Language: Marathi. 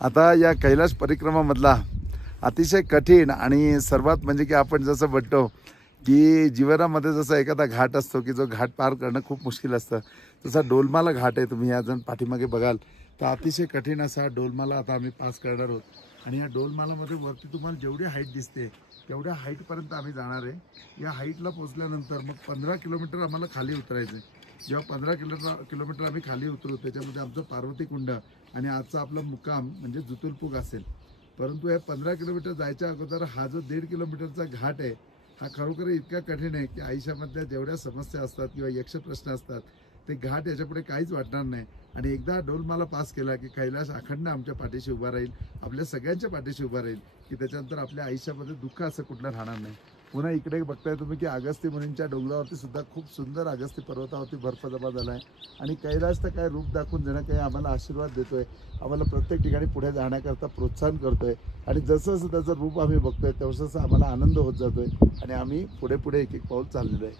आता या कैलास परिक्रमामधला अतिशय कठीण आणि सर्वात म्हणजे की आपण जसं म्हणतो की जीवनामध्ये जसा एखादा घाट असतो की जो घाट पार करणं खूप मुश्किल असतं, तसा डोलमाला घाट आहे. तुम्ही या जण पाठीमागे बघाल तर अतिशय कठीण असा डोलमाला आता आम्ही पास करणार आहोत. आणि या डोलमालामध्ये वरती तुम्हाला जेवढी हाईट दिसते तेवढ्या हाईटपर्यंत आम्ही जाणार आहे. या हाईटला पोहोचल्यानंतर मग 15 किलोमीटर आम्हाला खाली उतरायचं आहे. जेव्हा 15 किलोमीटर आम्ही खाली उतरू त्याच्यामध्ये आमचं पार्वती कुंड आणि आजचा आपला मुक्काम म्हणजे जुतुलपूग असेल. परंतु या 15 किलोमीटर जायच्या अगोदर हा जो 1.5 किलोमीटरचा घाट आहे हा खरोखर इतका कठीण आहे की आयुष्यामधल्या जेवढ्या समस्या असतात किंवा यक्ष प्रश्न असतात ते घाट याच्यापुढे काहीच वाटणार नाही. आणि एकदा डोलमाला पास केला की कैलास अखंड आमच्या पाठीशी उभा राहील, आपल्या सगळ्यांच्या पाठीशी उभा राहील की त्याच्यानंतर आपल्या आयुष्यामध्ये दुःख असं कुठलं राहणार नाही. पुन्हा इकडे बघताय तुम्ही की अगस्ती मुनींच्या डोंगरावरती सुद्धा खूप सुंदर अगस्ती पर्वतावरती बर्फ जमा झाला आहे. आणि कैलास तर काय रूप दाखवून जणं काही आम्हाला आशीर्वाद देतोय, आम्हाला प्रत्येक ठिकाणी पुढे जाण्याकरता प्रोत्साहन करतोय. आणि जसं जसं त्याचं रूप आम्ही बघतोय तसं आम्हाला आनंद होत जातोय आणि आम्ही पुढे पुढे एक एक पाऊल चाललेलो आहे.